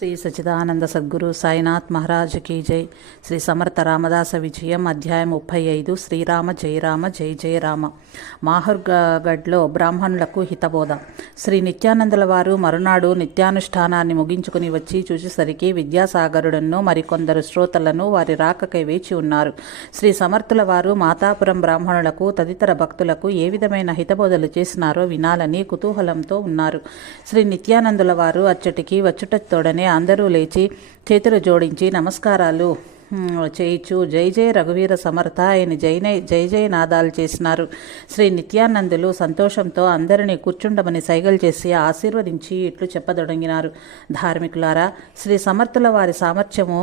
శ్రీ సచిదానంద సద్గురు సాయినాథ్ మహారాజ్ కీ జై. శ్రీ సమర్థ రామదాస విజయం అధ్యాయం ముప్పై ఐదు. శ్రీరామ జయరామ జై జయరామ మాహుర్గఢ్లో బ్రాహ్మణులకు హితబోధ. శ్రీ నిత్యానందుల వారు మరునాడు నిత్యానుష్ఠానాన్ని ముగించుకుని వచ్చి చూసేసరికి విద్యాసాగరుడను మరికొందరు శ్రోతలను వారి రాకకై వేచి ఉన్నారు. శ్రీ సమర్థుల వారు మాతాపురం బ్రాహ్మణులకు తదితర భక్తులకు ఏ విధమైన హితబోధలు చేసినారో వినాలని కుతూహలంతో ఉన్నారు. శ్రీ నిత్యానందుల వారు అచ్చటికి వచ్చుటతోడనే అందరూ లేచి చేతులు జోడించి నమస్కారాలు చేయిచు జై జయ రఘువీర సమర్థ ఆయన జైన జై జయ నాదాలు చేసినారు. శ్రీ నిత్యానందులు సంతోషంతో అందరినీ కూర్చుండమని సైగలు చేసి ఆశీర్వదించి ఇట్లు చెప్పదొడంగినారు. ధార్మికులారా శ్రీ సమర్థుల వారి సామర్థ్యము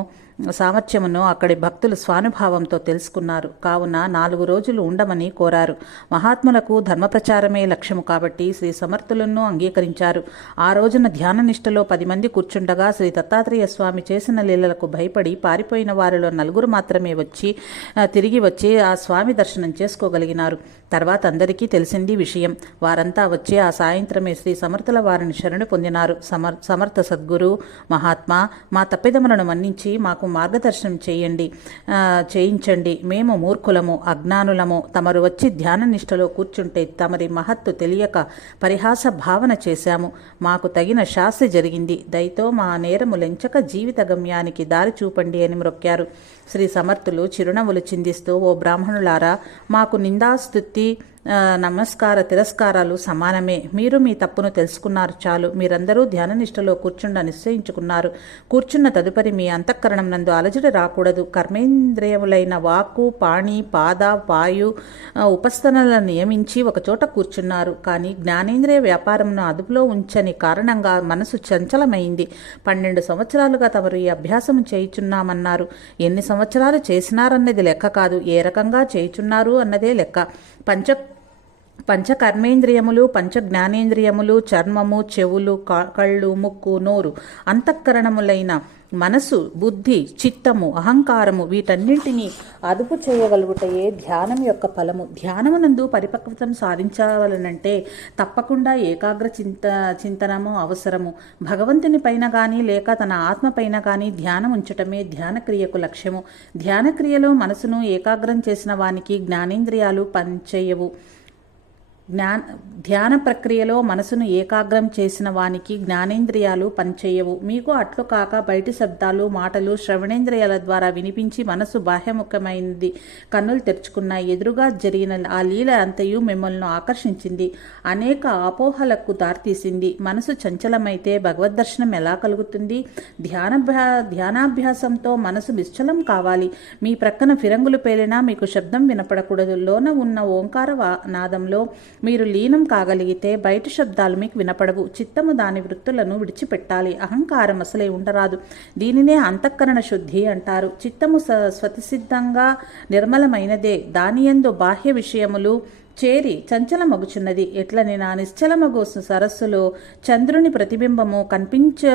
సామర్థ్యమును అక్కడి భక్తులు స్వానుభావంతో తెలుసుకున్నారు. కావున నాలుగు రోజులు ఉండమని కోరారు. మహాత్ములకు ధర్మ ప్రచారమే లక్ష్యము కాబట్టి శ్రీ సమర్థులను అంగీకరించారు. ఆ రోజున ధ్యాన నిష్టలో పది మంది కూర్చుండగా శ్రీ దత్తాత్రేయ స్వామి చేసిన లీలలకు భయపడి పారిపోయిన వారిలో నలుగురు మాత్రమే వచ్చి తిరిగి వచ్చి ఆ స్వామి దర్శనం చేసుకోగలిగినారు. తర్వాత అందరికీ తెలిసింది విషయం. వారంతా వచ్చి ఆ సాయంత్రమే శ్రీ సమర్థుల వారిని శరణు పొందినారు. సమర్ సమర్థ సద్గురు మహాత్మా మా తప్పిదములను మన్నించి మాకు మార్గదర్శనం చేయండి చేయించండి. మేము మూర్ఖులము అజ్ఞానులము. తమరు వచ్చి ధ్యాన నిష్టలో కూర్చుంటే తమరి మహత్తు తెలియక పరిహాస భావన చేశాము. మాకు తగిన శాస్తి జరిగింది. దయతో మా నేరము లెంచక జీవిత గమ్యానికి దారి చూపండి అని మ్రొక్కారు. శ్రీ సమర్థులు చిరునవ్వులు చిందిస్తూ ఓ బ్రాహ్మణులారా మాకు నిందాస్తుతి నమస్కార తిరస్కారాలు సమానమే. మీరు మీ తప్పును తెలుసుకున్నారు చాలు. మీరందరూ ధ్యాననిష్టలో కూర్చుండ నిశ్చయించుకున్నారు. కూర్చున్న తదుపరి మీ అంతఃకరణం నందు అలజడి రాకూడదు. కర్మేంద్రియములైన వాక్కు పాణి పాద వాయు ఉపస్థనలను నియమించి ఒకచోట కూర్చున్నారు. కానీ జ్ఞానేంద్రియ వ్యాపారంను అదుపులో ఉంచని కారణంగా మనసు చంచలమైంది. పన్నెండు సంవత్సరాలుగా తమరు ఈ అభ్యాసం చేయుచున్నామన్నారు. ఎన్ని సంవత్సరాలు చేసినారన్నది లెక్క కాదు. ఏ రకంగా చేయుచున్నారు అన్నదే లెక్క. పంచ పంచ కర్మేంద్రియములు పంచ జ్ఞానేంద్రియములు చర్మము చెవులు క- కళ్ళు ముక్కు నోరు అంతఃకరణములైన మనసు బుద్ధి చిత్తము అహంకారము వీటన్నింటినీ అదుపు చేయగలుగుటయే ధ్యానం యొక్క ఫలము. ధ్యానమునందు పరిపక్వతను సాధించవలనంటే తప్పకుండా ఏకాగ్ర చింత చింతనము అవసరము. భగవంతుని పైన కానీ లేక తన ఆత్మ పైన కానీ ధ్యానం ఉంచటమే ధ్యానక్రియకు లక్ష్యము. ధ్యానక్రియలో మనసును ఏకాగ్రం చేసిన వానికి జ్ఞానేంద్రియాలు పనిచేయవు. జ్ఞాన ధ్యాన ప్రక్రియలో మనసును ఏకాగ్రం చేసిన వానికి జ్ఞానేంద్రియాలు పనిచేయవు. మీకు అట్లు కాక బయటి శబ్దాలు మాటలు శ్రవణేంద్రియాల ద్వారా వినిపించి మనసు బాహ్యముఖ్యమైనది కన్నులు తెరుచుకున్నాయి. ఎదురుగా జరిగిన ఆ లీల అంతయు మిమ్మల్ని ఆకర్షించింది. అనేక అపోహలకు దారితీసింది. మనసు చంచలమైతే భగవద్దర్శనం ఎలా కలుగుతుంది? ధ్యానభ్యా ధ్యానాభ్యాసంతో మనసు నిశ్చలం కావాలి. మీ ప్రక్కన ఫిరంగులు పేలినా మీకు శబ్దం వినపడకూడదు. లోన ఉన్న ఓంకార నాదంలో మీరు లీనం కాగలిగితే బయట శబ్దాలు మీకు వినపడవు. చిత్తము దాని వృత్తులను విడిచిపెట్టాలి. అహంకారం అసలే ఉండరాదు. దీనినే అంతఃకరణ శుద్ధి అంటారు. చిత్తము స స్వతసిద్ధంగా నిర్మలమైనదే. దానియందు బాహ్య విషయములు చేరి చంచలమగుచున్నది. ఎట్లని నా నిశ్చలమగు సరస్సులో చంద్రుని ప్రతిబింబము కనిపించ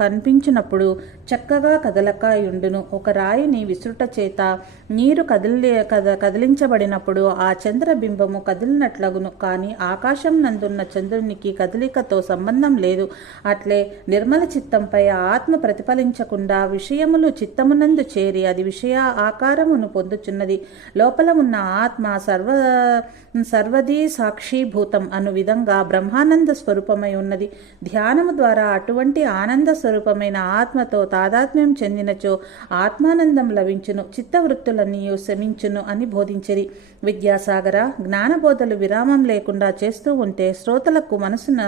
కనిపించినప్పుడు చక్కగా కదలకయుండును. ఒక రాయిని విసురుట చేత నీరు కదిలి కద కదిలించబడినప్పుడు ఆ చంద్రబింబము కదిలినట్లగును. కానీ ఆకాశం నందున్న చంద్రునికి కదలికతో సంబంధం లేదు. అట్లే నిర్మల చిత్తంపై ఆత్మ ప్రతిఫలించకుండా విషయములు చిత్తమునందు చేరి అది విషయ ఆకారమును పొందుచున్నది. లోపల ఉన్న ఆత్మ సర్వ సర్వదీ సాక్షిభూతం అను విధంగా బ్రహ్మానంద స్వరూపమై ఉన్నది. ధ్యానము ద్వారా అటువంటి ఆనంద స్వరూపమైన ఆత్మతో తాదాత్మ్యం చెందినచో ఆత్మానందం లభించును చిత్తవృత్తులన్నీ శమించును అని బోధించిరి. విద్యాసాగర జ్ఞానబోధలు విరామం లేకుండా చేస్తూ ఉంటే శ్రోతలకు మనసున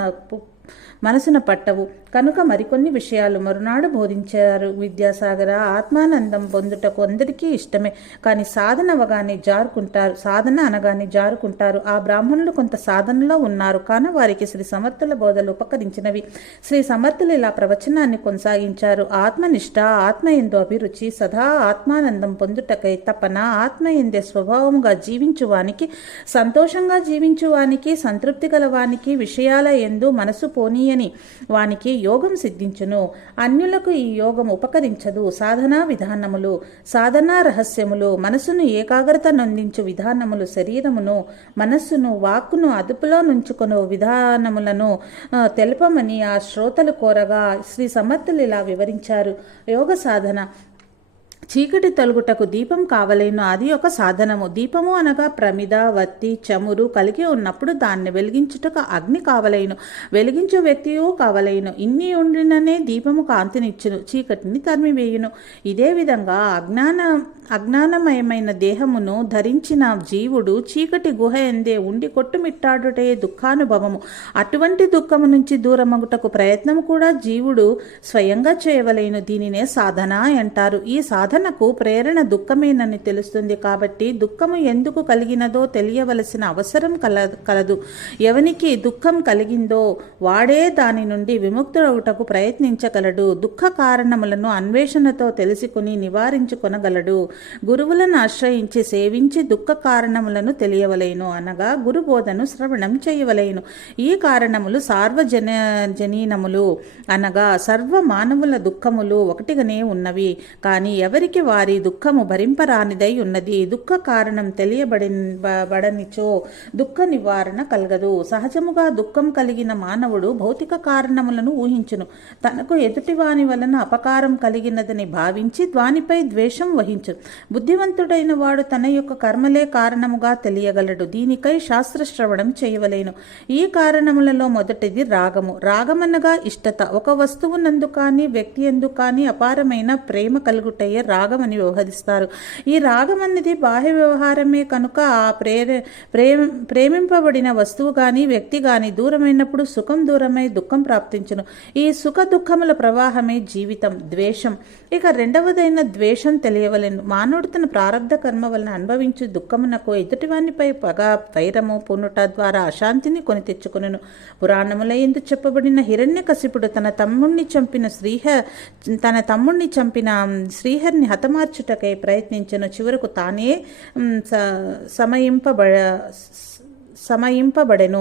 మనసున పట్టవు. కనుక మరికొన్ని విషయాలు మరునాడు బోధించారు. విద్యాసాగర ఆత్మానందం పొందుటకు అందరికీ ఇష్టమే. కానీ సాధన అవగానే జారుకుంటారు. సాధన అనగానే జారుకుంటారు. ఆ బ్రాహ్మణులు కొంత సాధనలో ఉన్నారు. కానీ వారికి శ్రీ సమర్థుల బోధలు ఉపకరించినవి. శ్రీ సమర్థులు ఇలా ప్రవచనాన్ని కొనసాగించారు. ఆత్మనిష్ట ఆత్మ ఎందు అభిరుచి సదా ఆత్మానందం పొందుటకై తపన ఆత్మ ఎందే స్వభావముగా జీవించువానికి సంతోషంగా జీవించువానికి సంతృప్తి గలవానికి విషయాల ఎందు మనసు పోనీ అని వానికి యోగం సిద్ధించును. అన్యులకు ఈ యోగం ఉపకరించదు. సాధనా విధానములు సాధనా రహస్యములు మనసును ఏకాగ్రత నొందించు విధానములు శరీరమును మనస్సును వాక్కును అదుపులో నుంచుకొను విధానములను తెలపమని ఆ శ్రోతలు కోరగా శ్రీ సమర్థులు ఇలా వివరించారు. యోగ సాధన చీకటి తొలగుటకు దీపం కావలేను. అది ఒక సాధనము. దీపము అనగా ప్రమిద వత్తి చమురు కలిగి ఉన్నప్పుడు దాన్ని వెలిగించుటకు అగ్ని కావలేను. వెలిగించు వ్యక్తియు కావలేను. ఇన్ని ఉండిననే దీపము కాంతినిచ్చును. చీకటిని తరిమివేయును. ఇదే విధంగా అజ్ఞాన అజ్ఞానమయమైన దేహమును ధరించిన జీవుడు చీకటి గుహ ఎందే ఉండి కొట్టుమిట్టాడుటే దుఃఖానుభవము. అటువంటి దుఃఖము నుంచి దూరమగుటకు ప్రయత్నం కూడా జీవుడు స్వయంగా చేయవలేను. దీనినే సాధన అంటారు. ఈ సాధనకు ప్రేరణ దుఃఖమేనని తెలుస్తుంది కాబట్టి దుఃఖము ఎందుకు కలిగినదో తెలియవలసిన అవసరం కల కలదు. ఎవనికి దుఃఖం కలిగిందో వాడే దాని నుండి విముక్తుడవుటకు ప్రయత్నించగలడు. దుఃఖ కారణములను అన్వేషణతో తెలుసుకుని నివారించుకొనగలడు. గురువులను ఆశ్రయించి సేవించి దుఃఖ కారణములను తెలియవలేను. అనగా గురు బోధను శ్రవణం చేయవలేను. ఈ కారణములు సార్వజన జనీనములు అనగా సర్వ మానవుల దుఃఖములు ఒకటిగానే ఉన్నవి. కానీ ఎవరి ఎవరికి వారి దుఃఖము భరింపరానిదై ఉన్నది? దుఃఖ కారణం తెలియబడి బడనిచో దుఃఖ నివారణ కలగదు. సహజముగా దుఃఖం కలిగిన మానవుడు భౌతిక కారణములను ఊహించును. తనకు ఎదుటివాని వలన అపకారం కలిగినదని భావించి దానిపై ద్వేషం వహించు. బుద్ధివంతుడైన వాడు తన యొక్క కర్మలే కారణముగా తెలియగలడు. దీనికై శాస్త్రశ్రవణం చేయవలేను. ఈ కారణములలో మొదటిది రాగము. రాగమనగా ఇష్టత. ఒక వస్తువునందు కానీ వ్యక్తి ఎందు కానీ అపారమైన ప్రేమ కలుగుటయే రాగమని వ్యవహరిస్తారు. ఈ రాగం అనేది బాహ్య వ్యవహారమే కనుక ఆ ప్రేర ప్రేమ ప్రేమింపబడిన వస్తువు కానీ వ్యక్తి కానీ దూరమైనప్పుడు సుఖం దూరమై దుఃఖం ప్రాప్తించును. ఈ సుఖ దుఃఖముల ప్రవాహమే జీవితం ద్వేషం. ఇక రెండవదైన ద్వేషం తెలియవలను. మానవుడు తన ప్రారంధ కర్మ వలన అనుభవించు దుఃఖమునకు ఎదుటివానిపై పగ వైరము పూనుట ద్వారా అశాంతిని కొని తెచ్చుకును పురాణముల ఎందు చెప్పబడిన హిరణ్యకశిపుడు తన తమ్ముణ్ణి చంపిన శ్రీహ తన తమ్ముణ్ణి చంపిన అతన్ని హతమార్చుటకై ప్రయత్నించను చివరకు తానే స- సమయింపబడ సమయింపబడెను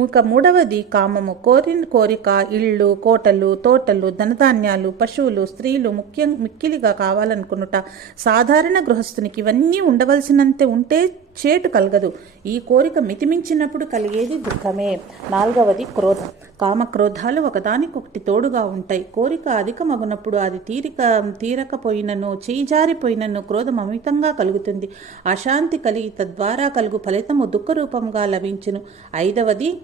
ఇక మూడవది కామము. కోరిన కోరిక ఇళ్ళు కోటలు తోటలు ధనధాన్యాలు పశువులు స్త్రీలు ముఖ్యం మిక్కిలిగా కావాలనుకునుట. సాధారణ గృహస్థునికి ఇవన్నీ ఉండవలసినంతే ఉంటే చేటు కలగదు. ఈ కోరిక మితిమించినప్పుడు కలిగేది దుఃఖమే. నాలుగవది క్రోధం. కామక్రోధాలు ఒకదానికొకటి తోడుగా ఉంటాయి. కోరిక అధికమగునప్పుడు అది తీరిక తీరకపోయినను చేయిజారిపోయినను క్రోధం అమితంగా కలుగుతుంది. అశాంతి కలిగి తద్వారా కలుగు ఫలితము దుఃఖ రూపంగా లభించును. ఐదవది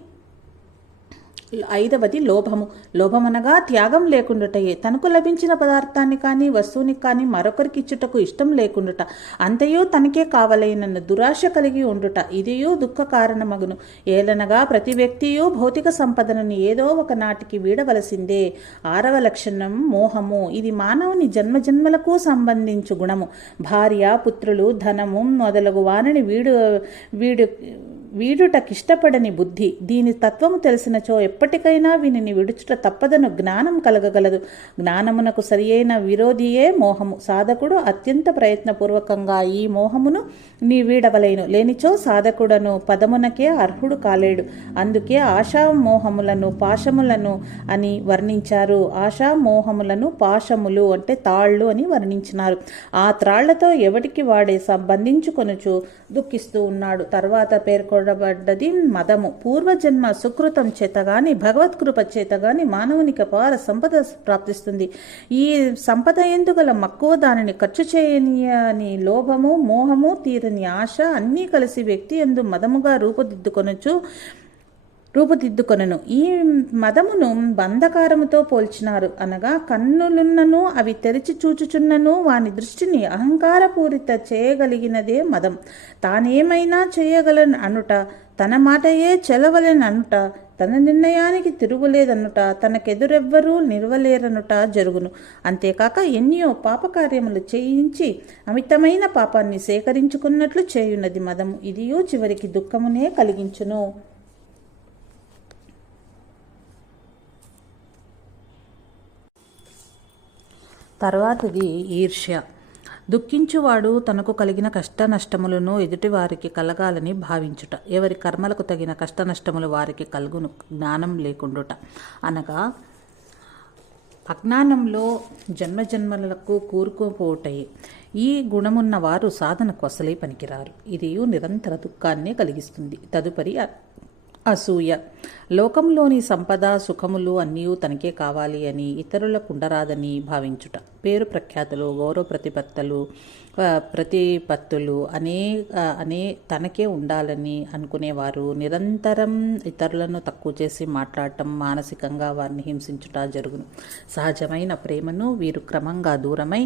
ఐదవది లోభము. లోభమనగా త్యాగం లేకుండుటయే. తనకు లభించిన పదార్థాన్ని కానీ వస్తువుని కానీ మరొకరికి ఇచ్చుటకు ఇష్టం లేకుండుట. అంతయో తనకే కావలైన దురాశ కలిగి ఉండుట. ఇదియో దుఃఖ కారణమగును. ఏలనగా ప్రతి వ్యక్తియు భౌతిక సంపదనని ఏదో ఒక నాటికి వీడవలసిందే. ఆరవ లక్షణం మోహము. ఇది మానవుని జన్మజన్మలకు సంబంధించు గుణము. భార్య పుత్రులు ధనము మొదలగు వానని వీడు వీడు వీడుటకిష్టపడని బుద్ధి దీని తత్వము తెలిసినచో ఎప్పటికైనా వీనిని విడుచుట తప్పదను జ్ఞానం కలగగలదు. జ్ఞానమునకు సరియైన విరోధియే మోహము. సాధకుడు అత్యంత ప్రయత్నపూర్వకంగా ఈ మోహమును నీ వీడవలేను. లేనిచో సాధకుడను పదమునకే అర్హుడు కాలేడు. అందుకే ఆశామోహములను పాశములను అని వర్ణించారు. ఆశామోహములను పాశములు అంటే తాళ్ళు అని వర్ణించినారు. ఆ త్రాళ్ళతో ఎవడికి వాడే సంబంధించుకొనుచు దుఃఖిస్తూ ఉన్నాడు. తర్వాత పేర్కొ చూడబడ్డది మదము. పూర్వజన్మ సుకృతం చేతగాని భగవత్కృప చేతగాని మానవునికి అపార సంపద ప్రాప్తిస్తుంది. ఈ సంపద ఎందుగల మక్కువ దానిని ఖర్చు చేయని లోభము మోహము తీరని ఆశ అన్నీ కలిసి వ్యక్తి ఎందు మదముగా రూపుదిద్దుకొనొచ్చు రూపుదిద్దుకొనను. ఈ మదమును బంధకారముతో పోల్చినారు. అనగా కన్నులున్నను అవి తెరిచి చూచుచున్నను వాని దృష్టిని అహంకారపూరిత చేయగలిగినదే మదం. తానేమైనా చేయగలను అనుట తన మాటయే చెలవలేని అనుట తన నిర్ణయానికి తిరుగులేదనుట తనకెదురెవ్వరూ నిలవలేరనుట జరుగును. అంతేకాక ఎన్నో పాపకార్యములు చేయించి అమితమైన పాపాన్ని సేకరించుకున్నట్లు చేయున్నది మదము. ఇదియూ చివరికి దుఃఖమునే కలిగించును. తర్వాతది ఈర్ష్య. దుఃఖించువాడు తనకు కలిగిన కష్ట నష్టములను ఎదుటివారికి కలగాలని భావించుట. ఎవరి కర్మలకు తగిన కష్ట నష్టములు వారికి కలుగును. జ్ఞానం లేకుండుట. అనగా అజ్ఞానంలో జన్మజన్మలకు కూరుకుపోటాయి. ఈ గుణమున్న వారు సాధనకు అసలే పనికిరారు. ఇది నిరంతర దుఃఖాన్నే కలిగిస్తుంది. తదుపరి అసూయ. లోకంలోని సంపద సుఖములు అన్నీ తనకే కావాలి అని ఇతరులకు ఉండరాదని భావించుట. పేరు ప్రఖ్యాతులు గౌరవ ప్రతిపత్తలు ప్రతిపత్తులు అనే అనే తనకే ఉండాలని అనుకునేవారు. నిరంతరం ఇతరులను తక్కువ చేసి మాట్లాడటం మానసికంగా వారిని హింసించుట జరుగును. సహజమైన ప్రేమను వీరు క్రమంగా దూరమై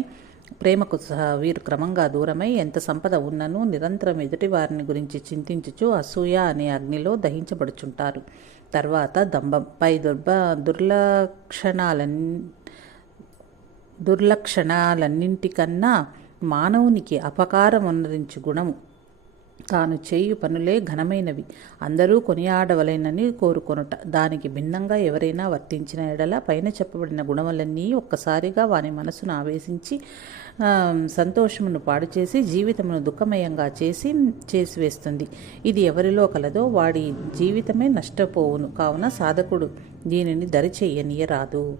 ప్రేమకు సహా వీరు క్రమంగా దూరమై ఎంత సంపద ఉన్ననూ నిరంతరం ఎదుటి వారిని గురించి చింతించుచు అసూయ అనే అగ్నిలో దహించబడుచుంటారు. తర్వాత దంభం. పై దుర్భ దుర్లక్షణాలన్ దుర్లక్షణాలన్నింటికన్నా మానవునికి అపకారం ఉన్నరించు గుణము. తాను చేయు పనులే ఘనమైనవి. అందరూ కొనియాడవలేనని కోరుకొనుట. దానికి భిన్నంగా ఎవరైనా వర్తించిన ఎడల పైన చెప్పబడిన గుణములన్నీ ఒక్కసారిగా వాని మనసును ఆవేశించి సంతోషమును పాడు చేసి జీవితమును దుఃఖమయంగా చేసి చేసివేస్తుంది ఇది ఎవరిలో కలదో వాడి జీవితమే నష్టపోవును. కావున సాధకుడు దీనిని దరి చెయ్యనీయరాదు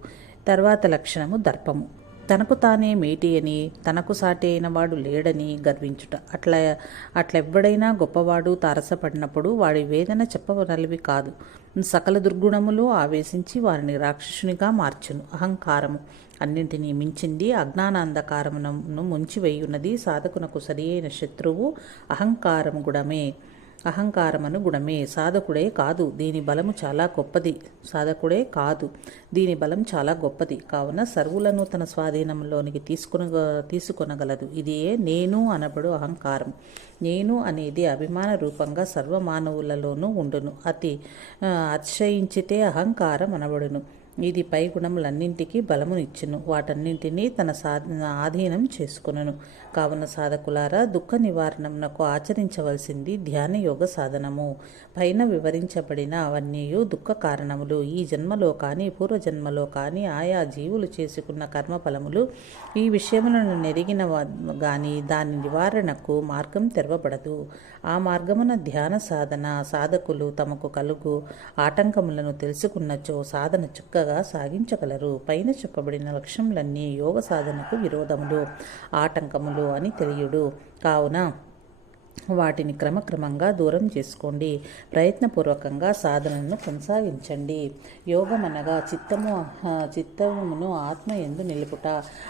తర్వాత లక్షణము దర్పము. తనకు తానే మేటి అని తనకు సాటి అయిన వాడు లేడని గర్వించుట. అట్లా అట్లెవ్వడైనా గొప్పవాడు తారసపడినప్పుడు వాడి వేదన చెప్పవనలివి కాదు. సకల దుర్గుణములు ఆవేశించి వారిని రాక్షసునిగా మార్చును. అహంకారము అన్నింటినీ మించింది అజ్ఞానాంధకారమును ముంచివేయున్నది సాధకునకు సరియైన శత్రువు అహంకారము గుడమే. అహంకారమను గుణమే. సాధకుడే కాదు. దీని బలము చాలా గొప్పది. సాధకుడే కాదు. దీని బలం చాలా గొప్పది. కావున సర్వులను తన స్వాధీనంలోనికి తీసుకున తీసుకొనగలదు. ఇదే నేను అనబడు అహంకారం. నేను అనేది అభిమాన రూపంగా సర్వమానవులలోనూ ఉండును. అతి అతిశయించితే అహంకారం అనబడును. ఇది పై గుణములన్నింటికీ బలమునిచ్చును వాటన్నింటినీ తన సా ఆధీనం చేసుకును కావున సాధకులారా దుఃఖ నివారణమునకు ఆచరించవలసింది ధ్యాన యోగ సాధనము. పైన వివరించబడిన అవన్నీ దుఃఖ కారణములు. ఈ జన్మలో కానీ పూర్వజన్మలో కానీ ఆయా జీవులు చేసుకున్న కర్మఫలములు. ఈ విషయములను నెరిగిన గాని దాని నివారణకు మార్గం తెరవబడదు. ఆ మార్గమున ధ్యాన సాధన సాధకులు తమకు కలుగు ఆటంకములను తెలుసుకున్నచో సాధన చుక్క చక్కగా సాగించగలరు. పైన చెప్పబడిన లక్ష్యములన్నీ యోగ సాధనకు విరోధములు ఆటంకములు అని తెలియడు. కావున వాటిని క్రమక్రమంగా దూరం చేసుకోండి. ప్రయత్నపూర్వకంగా సాధనను కొనసాగించండి. యోగం అనగా చిత్తము చిత్తమును ఆత్మ ఎందు నిలుపుట.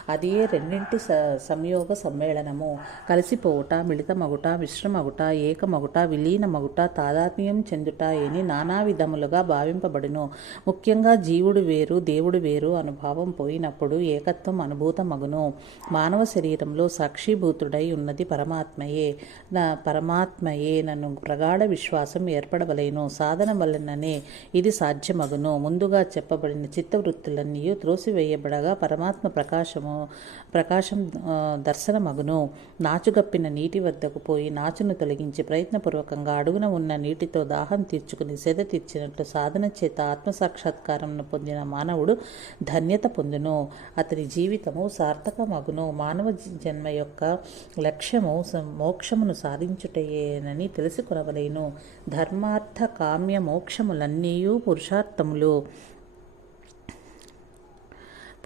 అది రెండింటి స సంయోగ సమ్మేళనము. కలిసిపోవుట మిళితమగుట మిశ్రమగుట ఏకమగుట విలీనమగుట తాదాత్మ్యం చెందుట అని నానా విధములుగా భావింపబడును. ముఖ్యంగా జీవుడు వేరు దేవుడు వేరు అనుభావం పోయినప్పుడు ఏకత్వం అనుభూతమగును. మానవ శరీరంలో సాక్షిభూతుడై ఉన్నది పరమాత్మయే. పరమాత్మయే నన్ను ప్రగాఢ విశ్వాసం ఏర్పడవలేను. సాధన వలననే ఇది సాధ్యమగును. ముందుగా చెప్పబడిన చిత్తవృత్తులన్నీ త్రోసివేయబడగా పరమాత్మ ప్రకాశము ప్రకాశం దర్శనమగును. నాచుగప్పిన నీటి వద్దకు పోయి నాచును తొలగించి ప్రయత్నపూర్వకంగా అడుగున ఉన్న నీటితో దాహం తీర్చుకుని సెద తీర్చినట్లు సాధన చేత ఆత్మసాక్షాత్కారంను పొందిన మానవుడు ధన్యత పొందును. అతని జీవితము సార్థకమగును. మానవ జన్మ యొక్క లక్ష్యము మోక్షమును సాధి సాధించుటయేనని తెలుసుకొనవలేను. ధర్మార్థ కామ్య మోక్షములన్నీ పురుషార్థములు.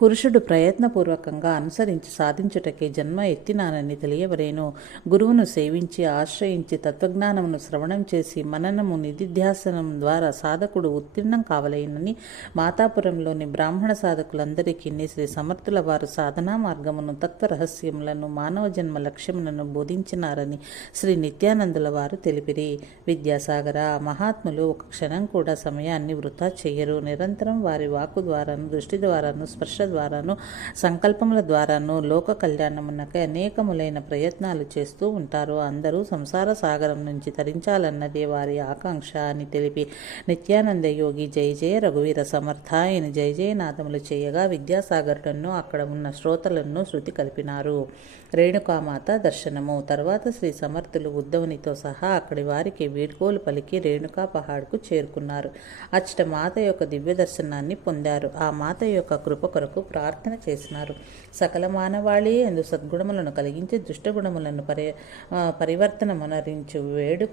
పురుషుడు ప్రయత్నపూర్వకంగా అనుసరించి సాధించుటకే జన్మ ఎత్తినానని తెలియవరేను. గురువును సేవించి ఆశ్రయించి తత్వజ్ఞానమును శ్రవణం చేసి మననము నిధిధ్యాసనం ద్వారా సాధకుడు ఉత్తీర్ణం కావలేనని మాతాపురంలోని బ్రాహ్మణ సాధకులందరికీ శ్రీ సమర్థుల వారు సాధనా మార్గమును తత్వరహస్యములను మానవ జన్మ లక్ష్యములను బోధించినారని శ్రీ నిత్యానందుల వారు తెలిపిరి. విద్యాసాగర మహాత్ములు ఒక క్షణం కూడా సమయాన్ని వృధా చేయరు. నిరంతరం వారి వాకు ద్వారాను దృష్టి ద్వారాను స్పర్శ ద్వారాను సంకల్పముల ద్వారాను లోక కళ్యాణమునకై అనేకములైన ప్రయత్నాలు చేస్తూ ఉంటారు. అందరూ సంసార సాగరం నుంచి తరించాలన్నదే వారి ఆకాంక్ష అని తెలిపి నిత్యానంద యోగి జై జయ రఘువీర సమర్థ ఆయన జయ జయనాథములు చేయగా విద్యాసాగరులను అక్కడ ఉన్న శ్రోతలను శృతి కలిపినారు. రేణుకామాత దర్శనము. తర్వాత శ్రీ సమర్థులు ఉద్ధవునితో సహా అక్కడి వారికి వీడ్కోలు పలికి రేణుకా పహాడ్కు చేరుకున్నారు. అచ్చట మాత యొక్క దివ్య దర్శనాన్ని పొందారు. ఆ మాత యొక్క కృప కొరకు ప్రార్థన చేసినారు. సకల మానవాళి ఎందు సద్గుణములను కలిగించి దుష్టగుణములను పరి ఆ, పరివర్తనమునరించు వేడు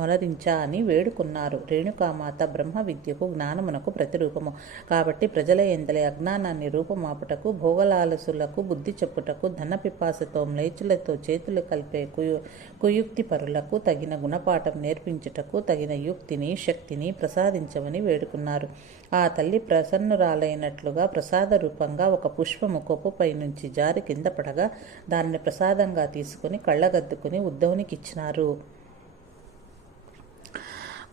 మొలదించా అని వేడుకున్నారు. రేణుకామాత బ్రహ్మ విద్యకు జ్ఞానమునకు ప్రతిరూపము. కాబట్టి ప్రజల ఎందలే అజ్ఞానాన్ని రూపమాపుటకు భోగలాలసులకు బుద్ధి చెప్పుటకు ధన పిపాసతో మ్లేచులతో చేతులు కలిపే కుయు కుయుక్తి పరులకు తగిన గుణపాఠం నేర్పించుటకు తగిన యుక్తిని శక్తిని ప్రసాదించమని వేడుకున్నారు. ఆ తల్లి ప్రసన్నురాలైనట్లుగా ప్రసాద రూపంగా ఒక పుష్పము కొప్పుపై నుంచి జారి కింద పడగా దానిని ప్రసాదంగా తీసుకుని కళ్ళగద్దుకుని ఉద్ధవునికి ఇచ్చినారు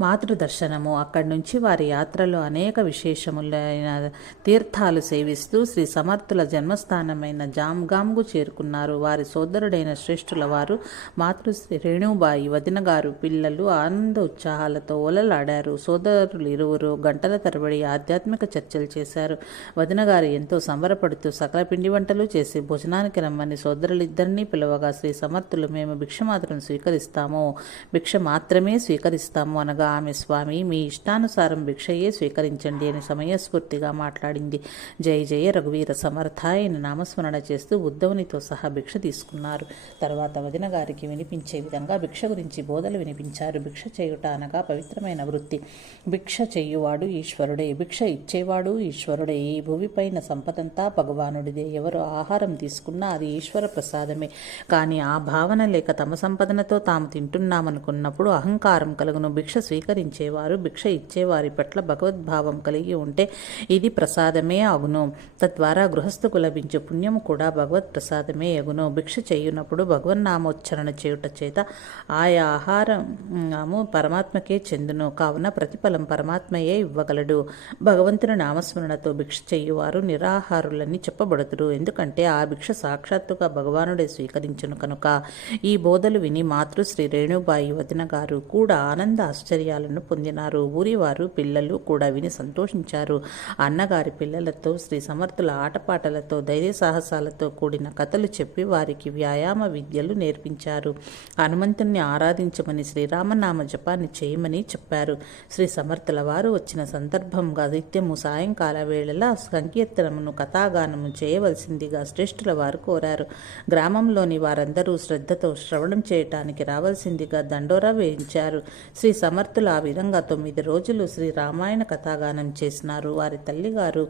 మాతృదర్శనము. అక్కడి నుంచి వారి యాత్రలో అనేక విశేషములైన తీర్థాలు సేవిస్తూ శ్రీ సమర్థుల జన్మస్థానమైన జామ్గామ్కు చేరుకున్నారు. వారి సోదరుడైన శ్రేష్ఠుల వారు మాతృశ్రీ రేణుబాయి వదిన గారు పిల్లలు ఆనంద ఉత్సాహాలతో ఓలలాడారు సోదరులు ఇరువురు గంటల తరబడి ఆధ్యాత్మిక చర్చలు చేశారు. వదిన గారు ఎంతో సంబరపడుతూ సకల పిండి వంటలు చేసి భోజనానికి రమ్మని సోదరులిద్దరినీ పిలవగా శ్రీ సమర్థులు మేము భిక్ష మాత్రం స్వీకరిస్తాము. భిక్ష మాత్రమే స్వీకరిస్తాము. అనగా ఆమె స్వామి మీ ఇష్టానుసారం భిక్షయే స్వీకరించండి అని సమయస్ఫూర్తిగా మాట్లాడింది. జయ జయ రఘువీర సమర్థ ఆయన నామస్మరణ చేస్తూ ఉద్ధవునితో సహా భిక్ష తీసుకున్నారు. తర్వాత వదిన గారికి వినిపించే విధంగా భిక్ష గురించి బోధలు వినిపించారు. భిక్ష చేయుట అనగా పవిత్రమైన వృత్తి. భిక్ష చేయువాడు ఈశ్వరుడే భిక్ష ఇచ్చేవాడు ఈశ్వరుడే. ఈ భూమిపైన సంపదంతా భగవానుడిదే. ఎవరు ఆహారం తీసుకున్నా అది ఈశ్వర ప్రసాదమే. కానీ ఆ భావన లేక తమ సంపదనతో తాము తింటున్నామనుకున్నప్పుడు అహంకారం కలుగును. భిక్ష స్వీకరించేవారు భిక్ష ఇచ్చేవారి పట్ల భగవద్భావం కలిగి ఉంటే ఇది ప్రసాదమే అగును తద్వారా గృహస్థుకు లభించే పుణ్యము కూడా భగవత్ ప్రసాదమే అగును భిక్ష చేయునప్పుడు భగవన్నామోచ్చరణ చేయుట చేత ఆయా ఆహారము పరమాత్మకే చెందును. కావున ప్రతిఫలం పరమాత్మయే ఇవ్వగలడు. భగవంతుని నామస్మరణతో భిక్ష చేయువారు నిరాహారులని చెప్పబడుతురు ఎందుకంటే ఆ భిక్ష సాక్షాత్తుగా భగవానుడే స్వీకరించును కనుక. ఈ బోధలు విని మాతృ శ్రీ రేణుబాయి వదిన గారు కూడా ఆనంద ఆశ్చర్య ఆశ్చర్యాలను పొందినారు. ఊరివారు పిల్లలు కూడా విని సంతోషించారు. అన్నగారి పిల్లలతో శ్రీ సమర్థుల ఆటపాటలతో ధైర్య సాహసాలతో కూడిన కథలు చెప్పి వారికి వ్యాయామ విద్యలు నేర్పించారు. హనుమంతుణ్ణి ఆరాధించమని శ్రీరామనామ జపాన్ని చేయమని చెప్పారు. శ్రీ సమర్థుల వారు వచ్చిన సందర్భంగా నిత్యము సాయంకాల వేళలా సంకీర్తనమును కథాగానము చేయవలసిందిగా శ్రేష్ఠుల వారు కోరారు. గ్రామంలోని వారందరూ శ్రద్ధతో శ్రవణం చేయటానికి రావాల్సిందిగా దండోరా వేయించారు. శ్రీ భక్తులు ఆ విధంగా తొమ్మిది రోజులు శ్రీ రామాయణ కథాగానం చేసినారు. వారి తల్లిగారు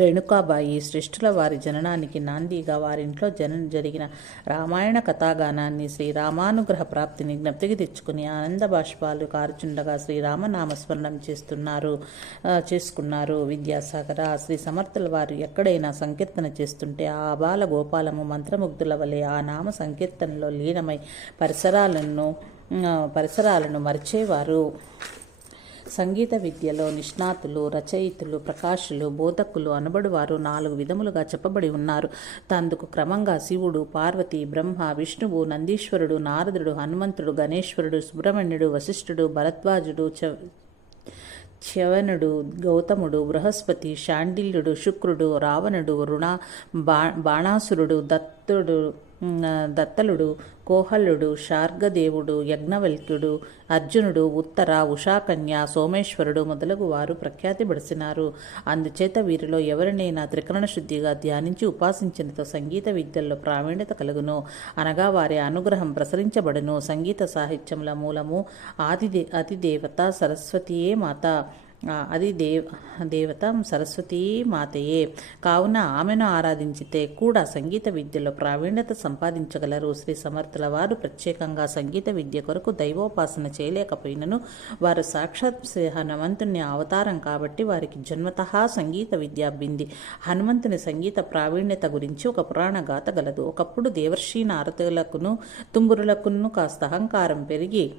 రేణుకాబాయి సృష్టిల వారి జననానికి నాందిగా వారింట్లో జనం జరిగిన రామాయణ కథాగానాన్ని శ్రీరామానుగ్రహ ప్రాప్తిని జ్ఞప్తికి తెచ్చుకుని ఆనంద బాష్పాలు కారుచుండగా శ్రీరామనామస్మరణం చేస్తున్నారు చేసుకున్నారు. విద్యాసాగర శ్రీ సమర్థుల వారు ఎక్కడైనా సంకీర్తన చేస్తుంటే ఆ బాల గోపాలము మంత్రముగ్ధుల వలె ఆ నామ సంకీర్తనలో లీనమై పరిసరాలను పరిసరాలను మరిచేవారు. సంగీత విద్యలో నిష్ణాతులు రచయితులు ప్రకాశులు బోధకులు అనబడువారు నాలుగు విధములుగా చెప్పబడి ఉన్నారు. తందుకు క్రమంగా శివుడు పార్వతి బ్రహ్మ విష్ణువు నందీశ్వరుడు నారదుడు హనుమంతుడు గణేశ్వరుడు సుబ్రహ్మణ్యుడు వశిష్ఠుడు భరద్వాజుడు చ చ్యవనుడు గౌతముడు బృహస్పతి శాండిల్యుడు శుక్రుడు రావణుడు రుణ బా బాణాసురుడు దత్తుడు దత్తలుడు కోహలుడు శార్గదేవుడు యజ్ఞవల్క్యుడు అర్జునుడు ఉత్తర ఉషాకన్య సోమేశ్వరుడు మొదలగు వారు ప్రఖ్యాతి బడిసినారు అందుచేత వీరిలో ఎవరినైనా త్రికరణ శుద్ధిగా ధ్యానించి ఉపాసించినతో సంగీత విద్యల్లో ప్రావీణ్యత కలుగును. అనగా వారి అనుగ్రహం ప్రసరించబడును. సంగీత సాహిత్యముల మూలము ఆది అతిదేవత సరస్వతియే మాత. అది దేవ దేవత సరస్వతీ మాతయే. కావున ఆమెను ఆరాధించితే కూడా సంగీత విద్యలో ప్రావీణ్యత సంపాదించగలరు. శ్రీ సమర్థుల వారు ప్రత్యేకంగా సంగీత విద్య కొరకు దైవోపాసన చేయలేకపోయినను. వారు సాక్షాత్ శ్రీ హనుమంతుని అవతారం కాబట్టి వారికి జన్మత సంగీత విద్య అబ్బింది. హనుమంతుని సంగీత ప్రావీణ్యత గురించి ఒక పురాణ గాథ గలదు. ఒకప్పుడు దేవర్షి నారదులకును తుంబురులకును కాస్త అహంకారం పెరిగి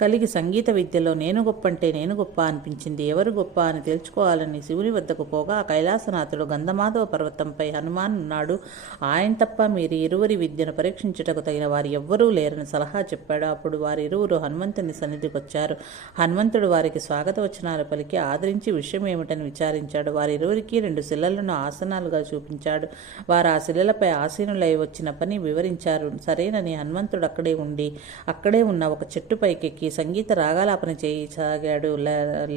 కలిగి సంగీత విద్యలో నేను గొప్ప అంటే నేను గొప్ప అనిపించింది. ఎవరు గొప్ప అని తెలుసుకోవాలని శివుని వద్దకు పోగా కైలాసనాథుడు గంధమాధవ పర్వతంపై హనుమాన్ ఉన్నాడు ఆయన తప్ప మీరు ఇరువురి విద్యను పరీక్షించుటకు తగిన వారు ఎవ్వరూ లేరని సలహా చెప్పాడు. అప్పుడు వారి ఇరువురు హనుమంతుని సన్నిధికొచ్చారు హనుమంతుడు వారికి స్వాగత వచనాలు పలికి ఆదరించి విషయం ఏమిటని విచారించాడు. వారి ఇరువురికి రెండు శిలలను ఆసనాలుగా చూపించాడు. వారు ఆ శిలలపై ఆసీనులై వచ్చిన పని వివరించారు. సరేనని హనుమంతుడు అక్కడే ఉండి అక్కడే ఉన్న ఒక చెట్టు పైకెక్కి చెట్టుపైకెక్కి సంగీత రాగాలాపన చేయసాగాడు.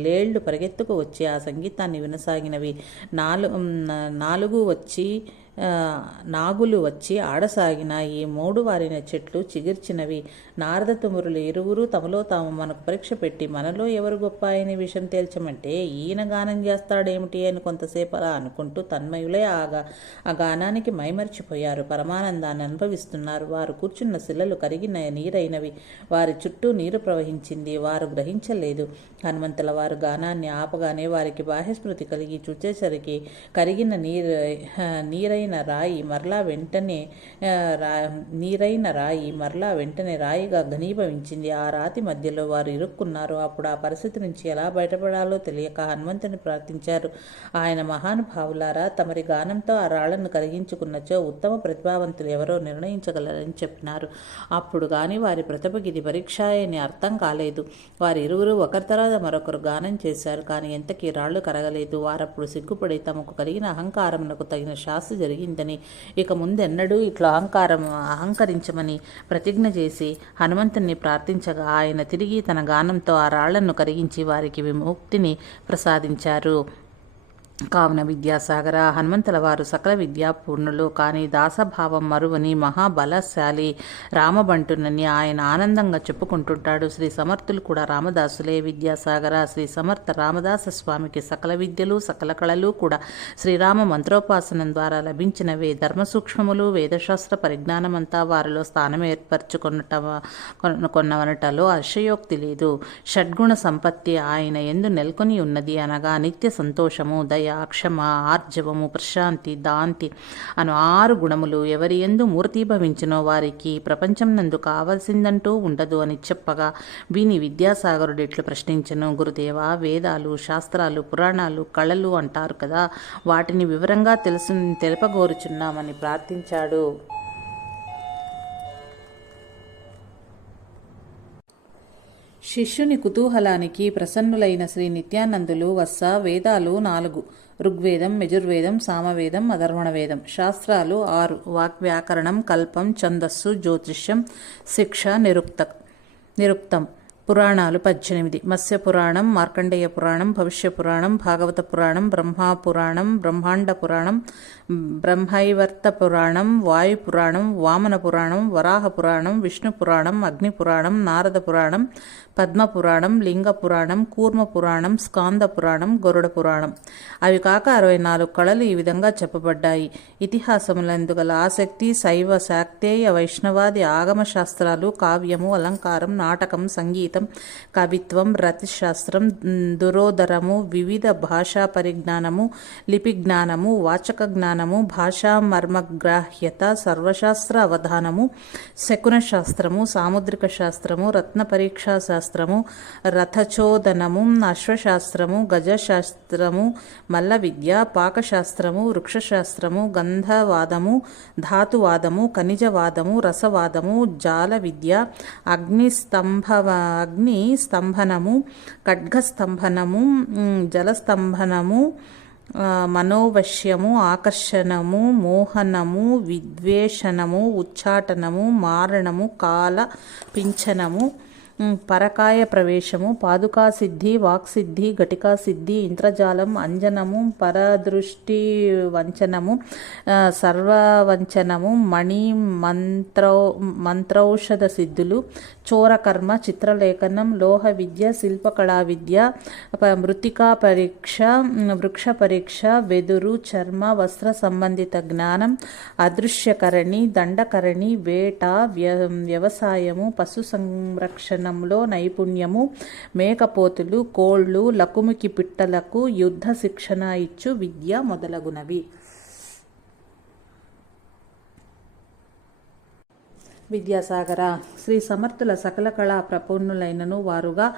లేళ్ళు పరిగెత్తుకు వచ్చి ఆ సంగీతాన్ని వినసాగినవి. నాలుగు నాలుగు వచ్చి నాగులు వచ్చి ఆడసాగిన ఈ మూడు వారిన చెట్లు చిగిర్చినవి. నారద తుమురులు ఇరువురు తమలో తాము మనకు పరీక్ష పెట్టి మనలో ఎవరు గొప్ప అయిన విషయం తేల్చమంటే ఈయన గానం చేస్తాడేమిటి అని కొంతసేపు అలా అనుకుంటూ తన్మయులే ఆగా. ఆ గానానికి మైమర్చిపోయారు. పరమానందాన్ని అనుభవిస్తున్నారు. వారు కూర్చున్న శిలలు కరిగిన నీరైనవి. వారి చుట్టూ నీరు ప్రవహించింది. వారు గ్రహించలేదు. హనుమంతుల వారు గానాన్ని ఆపగానే వారికి బాహ్యస్మృతి కలిగి చూచేసరికి కరిగిన నీరు నీరైన రాయి మరలా వెంటనే రా నీరైన రాయి మరలా వెంటనే రాయిగా ఘనీభవించింది. ఆ రాతి మధ్యలో వారు ఇరుక్కున్నారు. అప్పుడు ఆ పరిస్థితి నుంచి ఎలా బయటపడాలో తెలియక హనుమంతుని ప్రార్థించారు. ఆయన మహానుభావులారా తమరి గానంతో ఆ రాళ్ళను కలిగించుకున్నచో ఉత్తమ ప్రతిభావంతులు ఎవరో నిర్ణయించగలరని చెప్పినారు. అప్పుడు గాని వారి ప్రతిభకి ఇది పరీక్ష అని అర్థం కాలేదు. వారి ఇరువురు ఒకరి తర్వాత మరొకరు గానం చేశారు. కానీ ఎంతకీ రాళ్ళు కరగలేదు. వారప్పుడు సిగ్గుపడి తమకు కలిగిన అహంకారమునకు తగిన శాస్తి జరిగిందని. ఇక ముందెన్నడూ ఇట్లా అహంకారం అహంకరించమని ప్రతిజ్ఞ చేసి హనుమంతుణ్ణి ప్రార్థించగా ఆయన తిరిగి తన గానంతో ఆ రాళ్ళను కరిగించి వారికి విముక్తిని ప్రసాదించారు. కావున విద్యాసాగర హనుమంతుల వారు సకల విద్యాపూర్ణులు కానీ దాసభావం మరువని మహాబలశాలి రామబంటునని ఆయన ఆనందంగా చెప్పుకుంటుంటాడు. శ్రీ సమర్థులు కూడా రామదాసులే. విద్యాసాగర శ్రీ సమర్థ రామదాస స్వామికి సకల విద్యలు సకల కళలు కూడా శ్రీరామ మంత్రోపాసనం ద్వారా లభించినవే. ధర్మ సూక్ష్మములు వేదశాస్త్ర పరిజ్ఞానమంతా వారిలో స్థానం ఏర్పరచుకొనట కొన్నవనటలో అశయోక్తి లేదు. షడ్గుణ సంపత్తి ఆయన ఎందు నెలకొని ఉన్నది అనగా నిత్య సంతోషము దయ క్షమ ఆర్జవము ప్రశాంతి దాంతి అను ఆరు గుణములు ఎవరి ఎందు మూర్తిభవించినో వారికి ప్రపంచం నందు కావలసిందంటూ ఉండదు అని చెప్పగా విని విద్యాసాగరుడు ప్రశ్నించను. గురుదేవ వేదాలు శాస్త్రాలు పురాణాలు కళలు అంటారు కదా వాటిని వివరంగా తెలుసు తెలుపగోరుచున్నామని ప్రార్థించాడు. శిష్యుని కుతూహలానికి ప్రసన్నులైన శ్రీ నిత్యానందులు వత్స వేదాలు నాలుగు. ఋగ్వేదం యజుర్వేదం సామవేదం అధర్వణవేదం. శాస్త్రాలు ఆరు. వాక్వ్యాకరణం కల్పం ఛందస్సు జ్యోతిష్యం శిక్ష నిరుక్త నిరుక్తం. పురాణాలు పద్దెనిమిది. మత్స్య పురాణం మార్కండేయ పురాణం భవిష్య పురాణం భాగవత పురాణం బ్రహ్మాపురాణం బ్రహ్మాండ పురాణం బ్రహ్మైవర్త పురాణం వాయు పురాణం వామన పురాణం వరాహ పురాణం విష్ణు పురాణం అగ్ని పురాణం నారద పురాణం పద్మ పురాణం లింగ పురాణం కూర్మ పురాణం స్కాంద పురాణం గరుడ పురాణం అవి కాక అరవై నాలుగు కళలు ఈ విధంగా చెప్పబడ్డాయి. ఇతిహాసములందు గల ఆసక్తి శైవ శాక్తేయ వైష్ణవాది ఆగమ శాస్త్రాలు కావ్యము అలంకారం నాటకం సంగీతం కవిత్వం రతిశాస్త్రం మ్, దురోదరము వివిధ భాషా పరిజ్ఞానము లిపి జ్ఞానము వాచక జ్ఞానము భాషా మర్మగ్రాహ్యత సర్వశాస్త్ర అవధానము శకున శాస్త్రము సాముద్రిక శాస్త్రము రత్న పరీక్షా శాస్త్రం శాస్త్రము రథచోదనము అశ్వశాస్త్రము గజశాస్త్రము మల్ల విద్య పాకశాస్త్రము వృక్షశాస్త్రము గంధవాదము ధాతువాదము ఖనిజవాదము రసవాదము జాల విద్య అగ్నిస్తంభవ అగ్ని స్తంభనము ఖడ్గస్తంభనము జలస్తంభనము మనోవశ్యము ఆకర్షణము మోహనము విద్వేషణము ఉచ్చాటనము మారణము కాల పింఛనము పరకాయ ప్రవేశము పాదుకా సిద్ధి వాక్సిద్ధి ఘటికా సిద్ధి ఇంద్రజాలం అంజనము పరదృష్టి వంచనము సర్వవంచనము మణి మంత్రౌ మంత్రౌషధ సిద్ధులు చోరకర్మ చిత్రలేఖనం లోహ విద్య శిల్పకళా విద్య ప- మృతికా పరీక్ష వృక్ష పరీక్ష వెదురు చర్మ వస్త్ర సంబంధిత జ్ఞానం అదృశ్యకరణి దండకరణి వేట వ్య వ్యవసాయము పశు సంరక్షణ సంరక్షణంలో నైపుణ్యము మేకపోతులు కోళ్ళు లకుమికి పిట్టలకు యుద్ధ శిక్షణ ఇచ్చు విద్య మొదలగునవి. విద్యాసాగర శ్రీ సమర్థుల సకల కళా ప్రపూర్ణులైనను వారుగా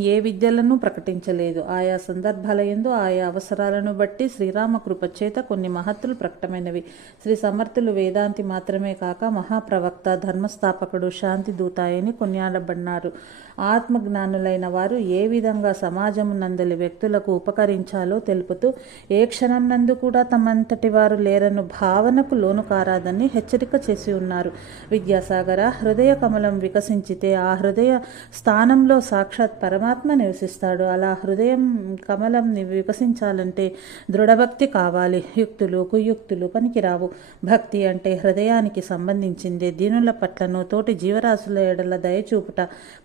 ఏ విద్యలను ప్రకటించలేదు. ఆయా సందర్భాల ఎందు ఆయా అవసరాలను బట్టి శ్రీరామ కృప చేత కొన్ని మహత్తులు ప్రకటమైనవి. శ్రీ సమర్థులు వేదాంతి మాత్రమే కాక మహాప్రవక్త ధర్మస్థాపకుడు శాంతి దూతాయని కొనియాడబడినారు ఆత్మజ్ఞానులైన వారు ఏ విధంగా సమాజము నందలి వ్యక్తులకు ఉపకరించాలో తెలుపుతూ ఏ క్షణం నందు కూడా తమంతటి వారు లేరను భావనకు లోను కారాదని హెచ్చరిక చేసి ఉన్నారు. విద్యాసాగర్ విద్యాసాగర హృదయ కమలం వికసించితే ఆ హృదయ స్థానంలో సాక్షాత్ పరమాత్మ నివసిస్తాడు. అలా హృదయం కమలం వికసించాలంటే దృఢభక్తి కావాలి. యుక్తులు కుయుక్తులు పనికిరావు. భక్తి అంటే హృదయానికి సంబంధించింది. దీనుల పట్లను తోటి జీవరాశుల ఎడల దయచూపుట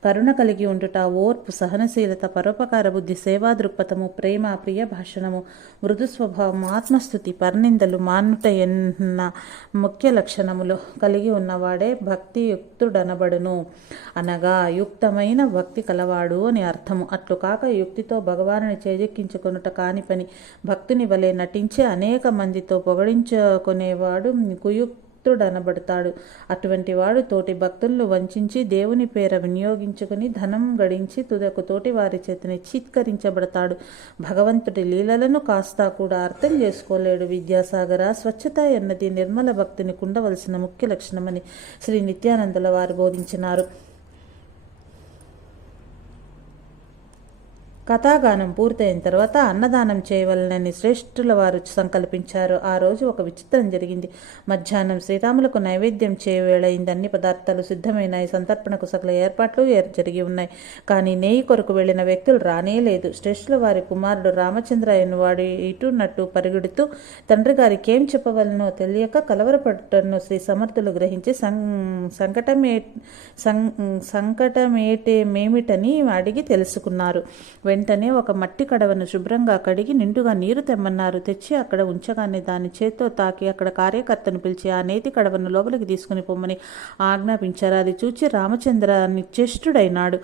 కరుణ కలిగి ఉండుట ఓర్పు సహనశీలత పరోపకార బుద్ధి సేవా దృక్పథము ప్రేమ ప్రియ భాషణము మృదు స్వభావం ఆత్మస్థుతి పర్నిందలు మానుట ఎన్న ముఖ్య లక్షణములు కలిగి ఉన్నవాడే భక్తి. యుక్తుడనబడును అనగా యుక్తమైన భక్తి కలవాడు అని అర్థము. అట్లు కాక యుక్తితో భగవానుని చేజెక్కించుకొనుట కాని పని. భక్తుని వలె నటించి అనేక మందితో పొగడించుకునేవాడు కుయుక్ భక్తుడనబడతాడు అటువంటి వాడు తోటి భక్తులను వంచి దేవుని పేర వినియోగించుకుని ధనం గడించి తుదకు తోటి వారి చేతని చీత్కరించబడతాడు. భగవంతుడి లీలలను కాస్తా కూడా అర్థం చేసుకోలేడు. విద్యాసాగర స్వచ్ఛత ఎన్నది నిర్మల భక్తిని కుండవలసిన ముఖ్య లక్షణమని శ్రీ నిత్యానందుల వారు బోధించినారు. కథాగానం పూర్తయిన తర్వాత అన్నదానం చేయవలనని శ్రేష్ఠుల వారు సంకల్పించారు. ఆ రోజు ఒక విచిత్రం జరిగింది. మధ్యాహ్నం శ్రీరాములకు నైవేద్యం చేయవేళయింది అన్ని పదార్థాలు సిద్ధమైనాయి. సంతర్పణకు సకల ఏర్పాట్లు జరిగి ఉన్నాయి. కానీ నెయ్యి కొరకు వెళ్ళిన వ్యక్తులు రానే లేదు. శ్రేష్ఠుల వారి కుమారుడు రామచంద్రయ్యను వాడు ఇటున్నట్టు పరిగెడుతూ తండ్రి గారికి ఏం చెప్పవలనో తెలియక కలవరపడటను శ్రీ సమర్థులు గ్రహించి సం సంకటమే సం సంకటమేటేమేమిటని అడిగి తెలుసుకున్నారు. వెంటనే ఒక మట్టి కడవను శుభ్రంగా కడిగి నిండుగా నీరు తెమ్మన్నారు. తెచ్చి అక్కడ ఉంచగానే దాని చేత్తో తాకి అక్కడ కార్యకర్తను పిలిచి ఆ నేతి కడవను లోపలికి తీసుకుని పొమ్మని ఆజ్ఞాపించారు. అది చూచి రామచంద్ర నిశ్చేష్టుడైనాడు.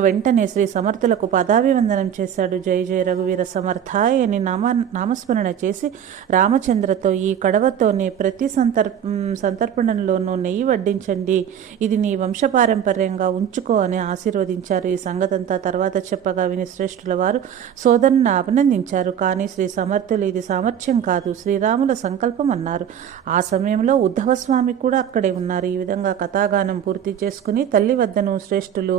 వెంటనే శ్రీ సమర్థులకు పదాభివందనం చేశాడు. జై జయ రఘువీర సమర్థాయ అని నామ నామస్మరణ చేసి రామచంద్రతో ఈ కడవతోనే ప్రతి సంతర్ సంతర్పణంలోనూ నెయ్యి వడ్డించండి. ఇది నీ వంశపారంపర్యంగా ఉంచుకో అని ఆశీర్వదించారు. ఈ సంగతంతా తర్వాత చెప్పగా విని శ్రేష్ఠుల వారు సోదరుని అభినందించారు. కానీ శ్రీ సమర్థులు ఇది సామర్థ్యం కాదు. శ్రీరాముల సంకల్పం అన్నారు. ఆ సమయంలో ఉద్ధవస్వామి కూడా అక్కడే ఉన్నారు. ఈ విధంగా కథాగానం పూర్తి చేసుకుని తల్లి వద్దను శ్రేష్ఠులు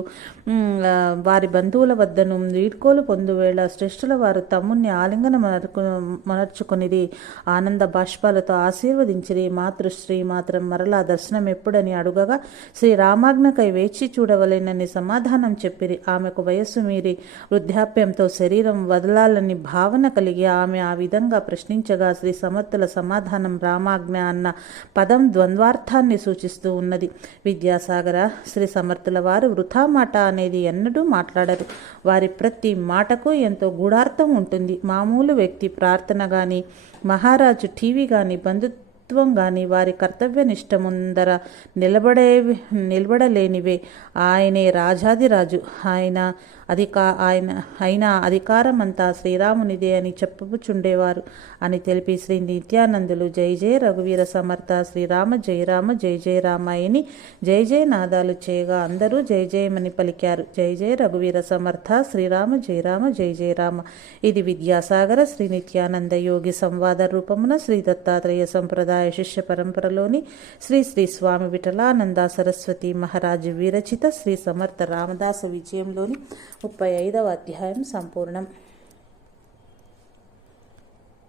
వారి బంధువుల వద్దను వీడ్కోలు పొందువేళ శ్రేష్ఠుల వారు తమ్ముణ్ణి ఆలింగన మనర్కు మనర్చుకునిది ఆనంద బాష్పాలతో ఆశీర్వదించిరి. మాతృశ్రీ మాత్రం మరలా దర్శనం ఎప్పుడని అడుగగా శ్రీ రామాజ్ఞకై వేచి చూడవలేనని సమాధానం చెప్పిరి. ఆమెకు వయస్సు మీరి. వృద్ధాప్యంతో శరీరం వదలాలని భావన కలిగి ఆమె ఆ విధంగా ప్రశ్నించగా శ్రీ సమర్థుల సమాధానం రామాజ్ఞ అన్న పదం ద్వంద్వార్థాన్ని సూచిస్తూ ఉన్నది. విద్యాసాగర శ్రీ సమర్థుల వారు వృథా మాట అనేది ఎన్నడూ మాట్లాడరు. వారి ప్రతి మాటకు ఎంతో గూఢార్థం ఉంటుంది. మామూలు వ్యక్తి ప్రార్థన కానీ మహారాజు టీవీ కానీ బంధు వ్యక్తిత్వం కానీ వారి కర్తవ్యనిష్ట ముందర నిలబడే నిలబడలేనివే. ఆయనే రాజాదిరాజు. ఆయన అధికా ఆయన అయిన అధికారమంతా శ్రీరామునిదే అని చెప్పుచుండేవారు అని తెలిపి శ్రీ నిత్యానందులు జై జయ రఘువీర సమర్థ శ్రీరామ జయరామ జై జయ రామాయని జై జయ నాదాలు చేయగా అందరూ జై జయమని పలికారు. జై జయ రఘువీర సమర్థ శ్రీరామ జయరామ జై జయ రామ. ఇది విద్యాసాగర శ్రీ నిత్యానంద యోగి సంవాద రూపమున శ్రీ దత్తాత్రేయ సంప్రదాయ శిష్య పరంపరలోని శ్రీ శ్రీ స్వామి విఠలానంద సరస్వతి మహారాజు విరచిత శ్రీ సమర్థ రామదాస విజయంలోని ముప్పై ఐదవ అధ్యాయం సంపూర్ణం.